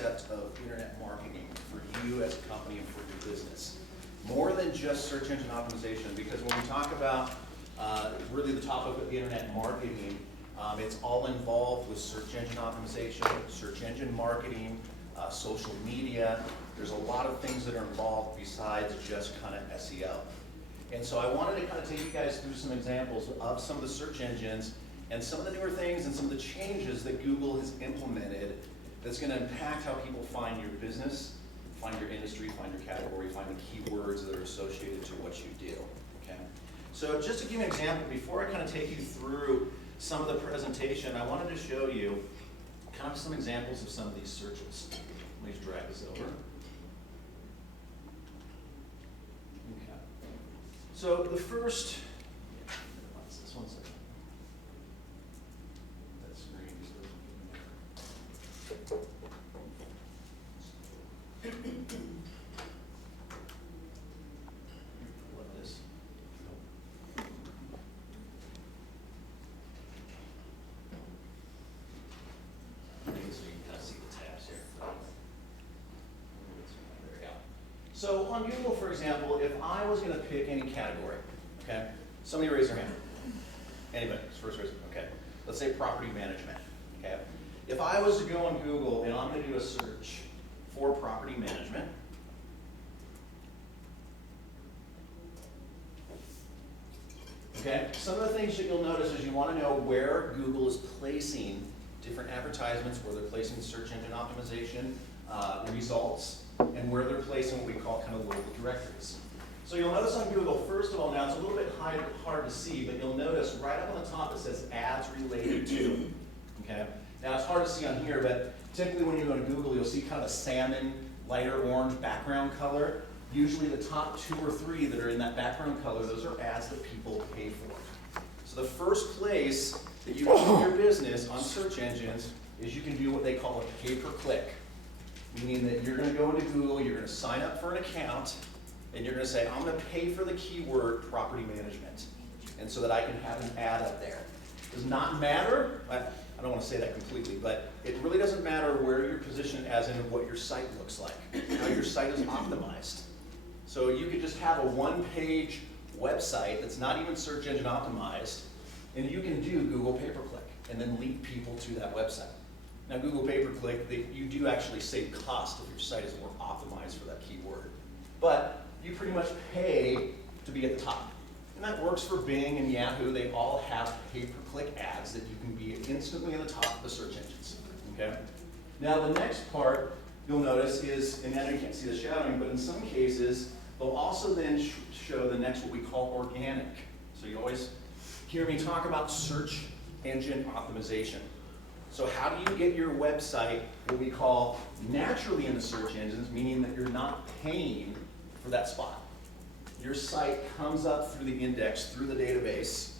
concept of internet marketing for you as a company and for your business. More than just search engine optimization, because when we talk about really the topic of internet marketing, it's all involved with search engine optimization, search engine marketing, social media. There's a lot of things that are involved besides just kind of SEO. And so I wanted to kind of take you guys through some examples of some of the search engines and some of the newer things and some of the changes that Google has implemented that's going to impact how people find your business, find your industry, find your category, find the keywords that are associated to what you do. Okay? So just to give you an example, before I kind of take you through some of the presentation, I wanted to show you kind of some examples of some of these searches. Let me just drag this over. Okay. So the first, what's this one second? That screen just doesn't what this? So you can kind of see the tabs here. There we go. So on Google, for example, if I was going to pick any category, okay? Somebody raise their hand. Anybody? It's first raise. Okay. Let's say property management. Okay. If I was to go on Google and I'm going to do a search for property management, okay, some of the things that you'll notice is you want to know where Google is placing different advertisements, where they're placing search engine optimization results, and where they're placing what we call kind of local directories. So you'll notice on Google, first of all, now it's a little bit hard to see, but you'll notice right up on the top it says ads related to. Okay? Now it's hard to see on here, but typically when you go to Google, you'll see kind of a salmon, lighter orange background color. Usually the top 2 or 3 that are in that background color, those are ads that people pay for. So the first place that you can do your business on search engines is you can do what they call a pay-per-click. Meaning that you're going to go into Google, you're going to sign up for an account, and you're going to say, I'm going to pay for the keyword property management, and so that I can have an ad up there. Does not matter, I don't want to say that completely, but it really doesn't matter where you're positioned as in what your site looks like, how your site is optimized. So you could just have a one-page website that's not even search engine optimized, and you can do Google pay-per-click and then lead people to that website. Now Google pay-per-click, you do actually save cost if your site is more optimized for that keyword. But you pretty much pay to be at the top. And that works for Bing and Yahoo. They all have pay-per-click ads that you can be instantly at the top of the search engines. Okay? Now the next part you'll notice is, and I know you can't see the shadowing, but in some cases, they'll also then show the next what we call organic. So you always hear me talk about search engine optimization. So how do you get your website what we call naturally in the search engines, meaning that you're not paying for that spot? Your site comes up through the index, through the database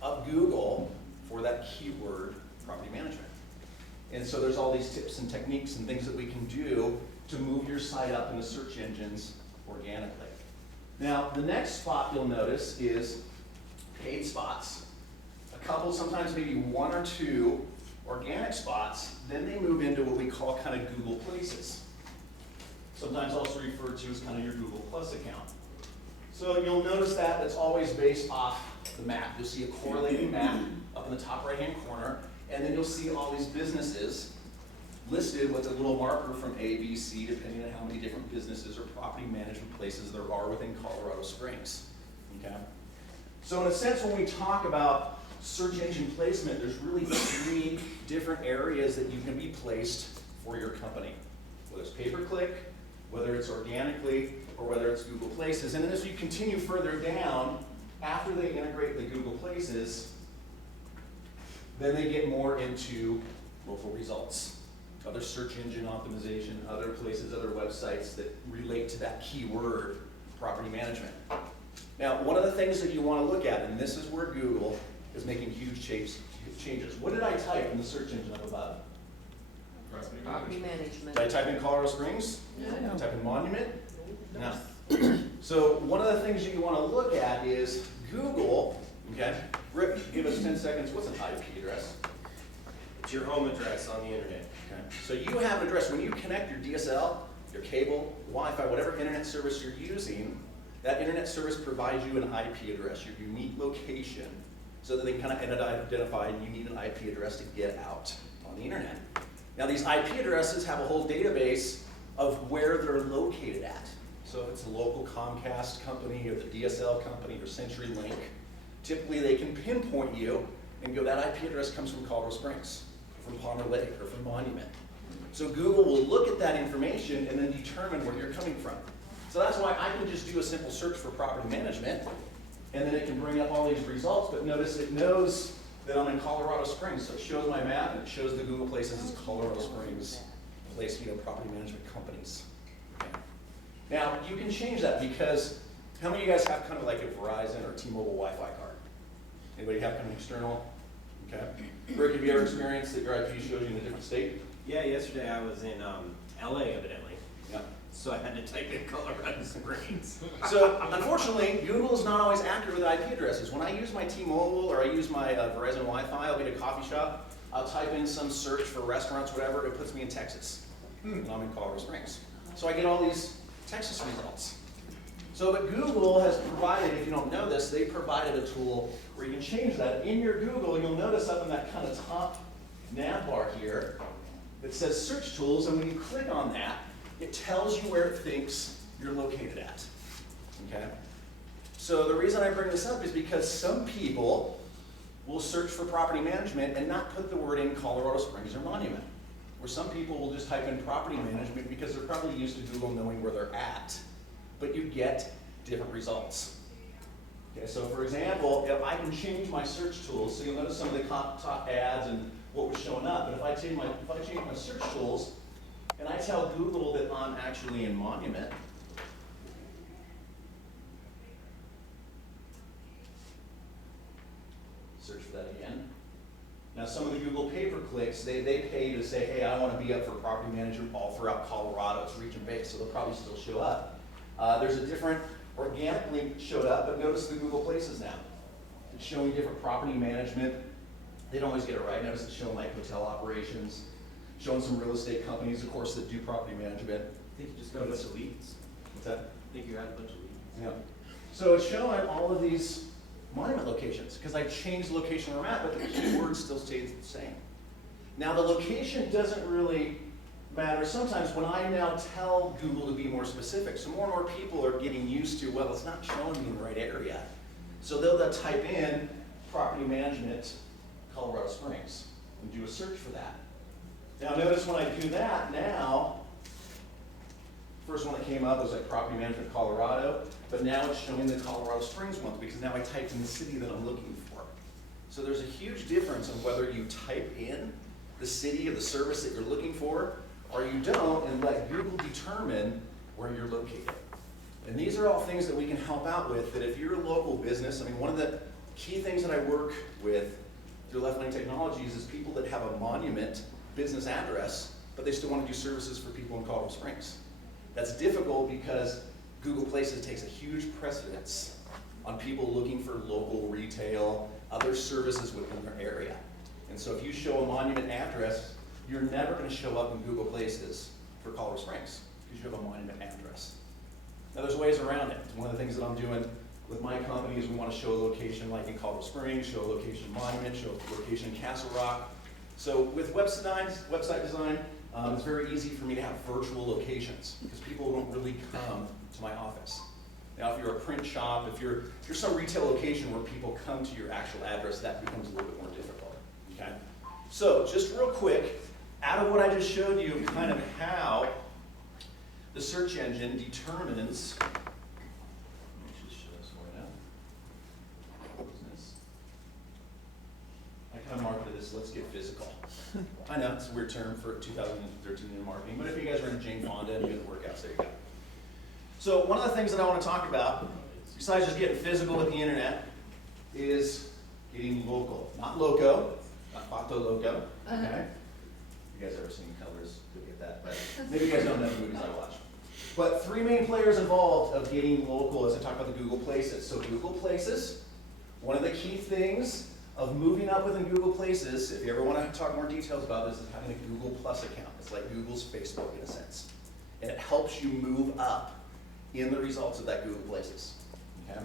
of Google for that keyword property management. And so there's all these tips and techniques and things that we can do to move your site up in the search engines organically. Now, the next spot you'll notice is paid spots. A couple, sometimes maybe 1 or 2 organic spots, then they move into what we call kind of Google Places. Sometimes also referred to as kind of your Google Plus account. So you'll notice that it's always based off the map. You'll see a correlating map up in the top right-hand corner, and then you'll see all these businesses listed with a little marker from A, B, C, depending on how many different businesses or property management places there are within Colorado Springs. Okay? So in a sense, when we talk about search engine placement, there's really 3 different areas that you can be placed for your company. Whether it's pay-per-click, whether it's organically, or whether it's Google Places. And then as you continue further down, after they integrate the Google Places, then they get more into local results, other search engine optimization, other places, other websites that relate to that keyword, property management. Now, one of the things that you want to look at, and this is where Google is making huge changes. What did I type in the search engine up above? Property management. Did I type in Colorado Springs? No. Did I type in Monument? No. So one of the things that you want to look at is Google, okay? Rick, give us 10 seconds. What's an IP address? It's your home address on the internet. Okay. So you have an address. When you connect your DSL, your cable, Wi-Fi, whatever internet service you're using, that internet service provides you an IP address, your unique location, so that they can kind of identify you need an IP address to get out on the internet. Now these IP addresses have a whole database of where they're located at. So if it's a local Comcast company or the DSL company or CenturyLink, typically they can pinpoint you and go, that IP address comes from Colorado Springs, from Palmer Lake, or from Monument. So Google will look at that information and then determine where you're coming from. So that's why I can just do a simple search for property management, and then it can bring up all these results, but notice it knows that I'm in Colorado Springs, so it shows my map and it shows the Google Places as Colorado Springs place, property management companies. Okay. Now, you can change that because how many of you guys have kind of like a Verizon or T-Mobile Wi-Fi card? Anybody have kind of external? Okay. Rick, have you ever experienced that your IP shows you in a different state? Yeah, yesterday I was in LA evidently. Yeah. So I had to type in Colorado Springs. So, unfortunately, Google is not always accurate with IP addresses. When I use my T-Mobile or I use my Verizon Wi-Fi, I'll be at a coffee shop, I'll type in some search for restaurants, whatever, it puts me in Texas. And I'm in Colorado Springs. So I get all these Texas results. So, but Google has provided, if you don't know this, they provided a tool where you can change that. In your Google, you'll notice up in that kind of top nav bar here, it says search tools, and when you click on that, it tells you where it thinks you're located at, okay? So the reason I bring this up is because some people will search for property management and not put the word in Colorado Springs or Monument. Or some people will just type in property management because they're probably used to Google knowing where they're at, but you get different results. Okay, so for example, if I can change my search tools, so you'll notice some of the top ads and what was showing up, but if I change my search tools, and I tell Google that I'm actually in Monument, search for that again. Now some of the Google pay-per-clicks, they pay to say, hey, I want to be up for property management all throughout Colorado. It's region-based, so they'll probably still show up. There's a different organic link showed up, but notice the Google Places now. It's showing different property management. They don't always get it right. Notice it's showing like hotel operations, showing some real estate companies, of course, that do property management. I think you just got a bunch of leads. What's that? I think you had a bunch of leads. Yeah. So it's showing all of these monument locations, because I changed the location where I'm at, but the keyword still stays the same. Now the location doesn't really matter. Sometimes when I now tell Google to be more specific, so more and more people are getting used to, well, it's not showing me in the right area. So they'll type in property management Colorado Springs and do a search for that. Now notice when I do that now, first one that came up was like property management Colorado, but now it's showing the Colorado Springs one because now I typed in the city that I'm looking for. So there's a huge difference on whether you type in the city or the service that you're looking for, or you don't, and let Google determine where you're located. And these are all things that we can help out with, that if you're a local business, I mean, one of the key things that I work with through Left Lane Technologies is people that have a Monument business address, but they still want to do services for people in Colorado Springs. That's difficult because Google Places takes a huge precedence on people looking for local retail, other services within their area. And so if you show a Monument address, you're never going to show up in Google Places for Colorado Springs because you have a Monument address. Now there's ways around it. One of the things that I'm doing with my company is we want to show a location like in Colorado Springs, show a location in Monument, show a location in Castle Rock. So with website design, it's very easy for me to have virtual locations because people don't really come to my office. Now, if you're a print shop, if you're some retail location where people come to your actual address, that becomes a little bit more difficult. Okay. So just real quick, out of what I just showed you, kind of how the search engine determines. Let me just show this right now. Business. I kind of marketed this. Let's get physical. I know it's a weird term for 2013 in marketing, but if you guys are in Jane Fonda and you do the workouts, there you go. So one of the things that I want to talk about, besides just getting physical with the internet, is getting local. Not loco, not Fato Loco, okay? You guys ever seen Colors? You'll get that, but maybe you guys don't know the movies I watch. But three main players involved of getting local as I talk about the Google Places. So Google Places, one of the key things of moving up within Google Places, if you ever want to talk more details about this, is having a Google Plus account. It's like Google's Facebook in a sense. And it helps you move up in the results of that Google Places. Okay?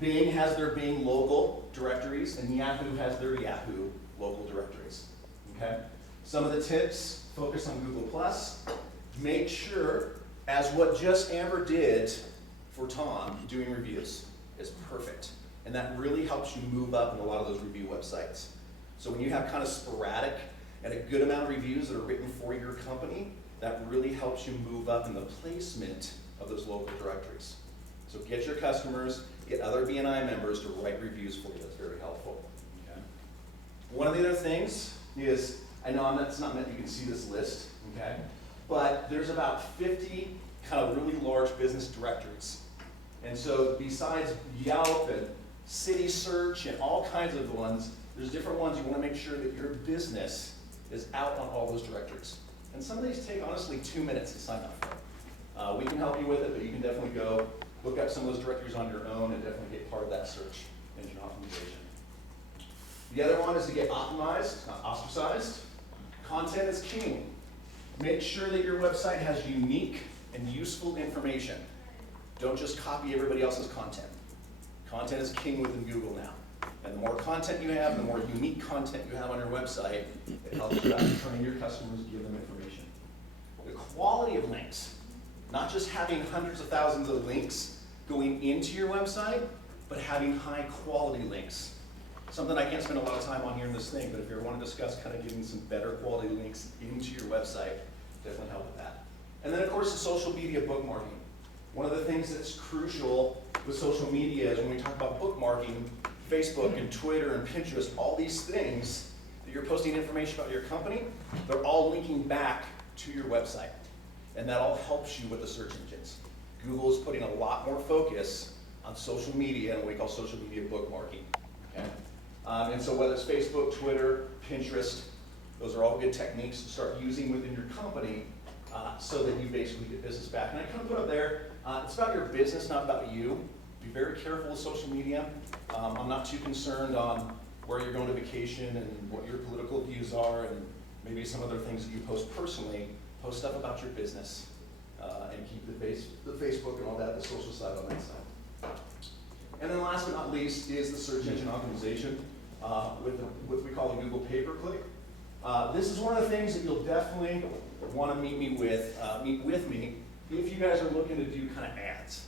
Bing has their Bing local directories, and Yahoo has their Yahoo local directories. Okay? Some of the tips focus on Google Plus. Make sure, as what just Amber did for Tom, doing reviews is perfect. And that really helps you move up in a lot of those review websites. So when you have kind of sporadic and a good amount of reviews that are written for your company, that really helps you move up in the placement of those local directories. So get your customers, get other BNI members to write reviews for you. That's very helpful. Okay? One of the other things is, I know it's not meant you can see this list, okay? But there's about 50 kind of really large business directories. And so besides Yelp and City Search and all kinds of ones, there's different ones you want to make sure that your business is out on all those directories. And some of these take, honestly, 2 minutes to sign up for. We can help you with it, but you can definitely go look up some of those directories on your own and definitely get part of that search engine optimization. The other one is to get optimized, not ostracized. Content is king. Make sure that your website has unique and useful information. Don't just copy everybody else's content. Content is king within Google now. And the more content you have, the more unique content you have on your website, it helps you out train your customers, give them information. The quality of links, not just having hundreds of thousands of links going into your website, but having high quality links. Something I can't spend a lot of time on here in this thing, but if you ever want to discuss kind of getting some better quality links into your website, definitely help with that. And then of course the social media bookmarking. One of the things that's crucial with social media is when we talk about bookmarking, Facebook and Twitter and Pinterest, all these things that you're posting information about your company, they're all linking back to your website. And that all helps you with the search engines. Google is putting a lot more focus on social media and what we call social media bookmarking. Okay? And so whether it's Facebook, Twitter, Pinterest, those are all good techniques to start using within your company so that you basically get business back. And I kind of put up there, it's about your business, not about you. Be very careful with social media. I'm not too concerned on where you're going to vacation and what your political views are and maybe some other things that you post personally. Post stuff about your business and keep the Facebook and all that, the social side on that side. And then last but not least is the search engine optimization with what we call the Google pay-per-click. This is one of the things that you'll definitely want to meet with me if you guys are looking to do kind of ads.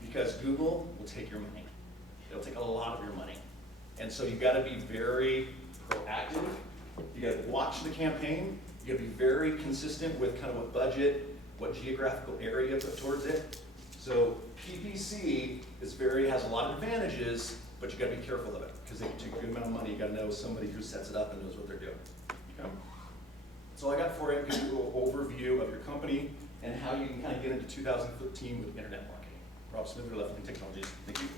Because Google will take your money. It'll take a lot of your money. And so you've got to be very proactive. You got to watch the campaign. You got to be very consistent with kind of what budget, what geographical area put towards it. So PPC has a lot of advantages, but you got to be careful of it because they can take a good amount of money. You got to know somebody who sets it up and knows what they're doing. Okay? That's all I got for you. Give you a little overview of your company and how you can kind of get into 2013 with internet marketing. Rob Smith, Left Wing Technologies. Thank you.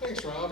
Thanks, Rob.